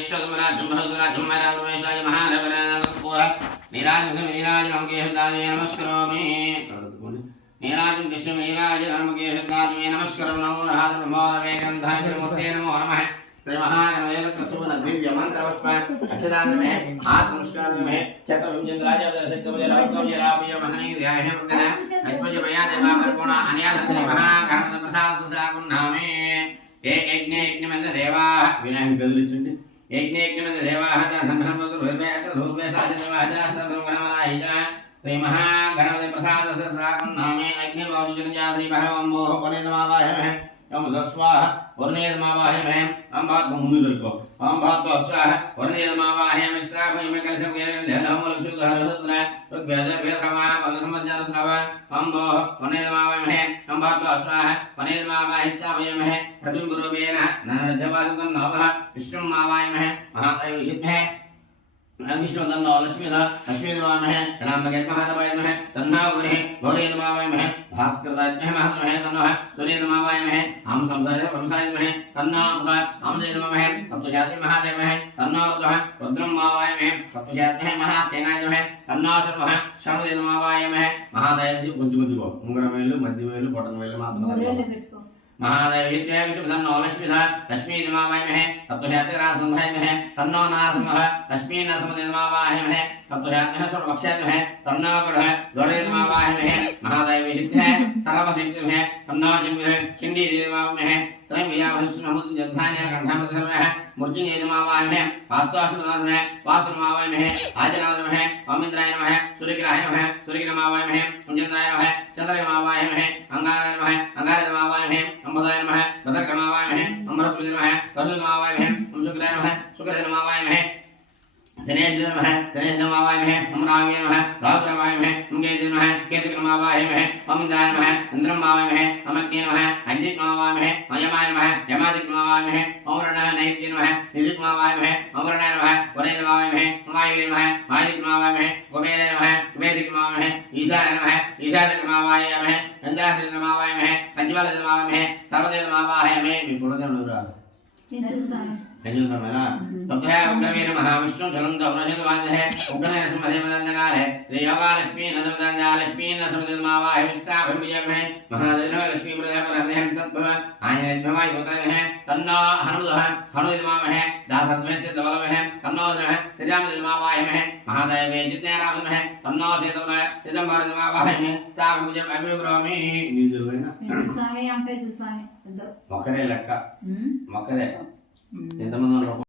नमस्करोमि नीराजं कृष्ण नीराज नमस्करोमि नमो राधे गंधाय मूर्ते नमो नमः श्री महागणवेल प्रसून दिव्य मंत्र पुष्प अक्षदान में हाथ नमस्कार में चक्रविंजन राजा दर्शित मुझे रत्नों ये रामय महनी ध्यान है प्रकट अज्मज भया देवा परिपूर्ण अन्याद महागणपति प्रसाद सुसाकुन नामे एक यज्ञ में देवा विनय गदलिचंడి यज्ञ में देवा हता संभव रुपये रुपये साधनवा हता सर्वगणमलाहिता श्री महागणपति प्रसाद सुसाकुन नामे अग्नि वासुजन जा श्री भगवंबो कोने नमावाहमे ओम स्वाहा वर्णयमावाहमे हम बात मुंदु दलको हम बात स्वाहा वर्णयमावाहमे स्थापय में कलशम के हम लक्षुत हरसुत्र वेद वेद कमा समज्ञान स्लावा हम बो वर्णयमावाहमे हम बात स्वाहा वर्णयमावाह स्थापयमे प्रतिम गुरुवेन नन देवासुतन नवः विष्णु मावाहमे महादेव विष्णु विष्णु तन्नो लक्ष्मी नमामहे प्रणामगे महादेवाय तन्नो गुरुः गौरी नमामहे भास्कराय महादेवाय तन्नो सूर्य नमामहे हम संसाय तन्नो हमसे नमामहे सप्तशाति महादेवः तन्नो रुद्रं मावामहे सप्तशाति महासेनाय तन्नो सर्वः सर्वदेव नमामहे महादेव गुंजु ఉంగరమేలు మధ్యమేలు బొటనవేలు మాత్రం महादेव विद्या विष्णुधन्नो लक्ष्मी नमामहे सप्तशाति रासंभयमहे तन्नो नारसिंहः लक्ष्मी नरसिंहदेवमावाहमहे सप्तशाति सर्वभक्षयमहे तन्नो गौरी नमावाहमहे महादेव विद्या सर्वशक्तिमहे तन्नो चिंडी देवमावमहे त्रयवियावहिष्णुमुद्यधान्य कंठामधर्मः मूर्तिंजय नमावाहमहे वास्तुअश्वनाथमहे वास्तुनमावाहमहे आदिनाथमहे ओमिन्द्राय नमः सूर्यग्रहाय नमः सूर्यनमावाहमहे चंद्राय नमः चंद्रनमावाहमहे अंगाराय नमः अंगाराय नमावाहमहे अंबदाय नमः भद्रकमावाहमहे अमरस्वती नमः कर्षुनमावाहमहे ओम शुक्राय नमः शुक्राय नमावाहमहे शनेश नमः शनेश नमावाहमहे ओम रामाय नमः रामचन्द्राय ओम केतु नमः केतुक्रमावाहमहे ओम इंद्राय नमः इंद्रमावाहमहे ओम अग्नि नमः अग्निक्रमावाहमहे ओम यमाय नमः यमादिक्रमावाहमहे ओम रणः नैत्य नमः निधिक्रमावाहमहे ओम रणः नमः वरेन्द्रमावाहमहे ओम वायुवे नमः वायुक्रमावाहमहे कुबेरे नमः कुबेरक्रमावाहमहे ईशाय नमः ईशादिक्रमावाहमहे इंद्राश्रीक्रमावाहमहे पंचबलक्रमावाहमहे सर्वदेवमावाहमहे मी पुरुषदेवनुरा यजु समयना ततः उग्रवीर महाविष्णु ज्वलंत प्रचोदवादः उग्र नरसिंहदेवदंडकार है श्री योगा लक्ष्मी नरसिंहदंडा लक्ष्मी नरसिंहदेवमावाह विष्टाभिमयमहे महादेव लक्ष्मी प्रदापरहं तद्भव आयनभवाय पुत्रः तन्नो हनुदः हनुदेवमामहे दासत्वस्य दवलमहे तन्नो नमः श्रीरामदेवमावाहमहे महादेव जितेरामहे तन्नो सेतमः सिद्धमारदेवमावाहमहे स्थापमुजं अभिग्रोमि निजुवेना स्वामी अंकय स्वामी मकरे लक्का मकरे ఎంతమంది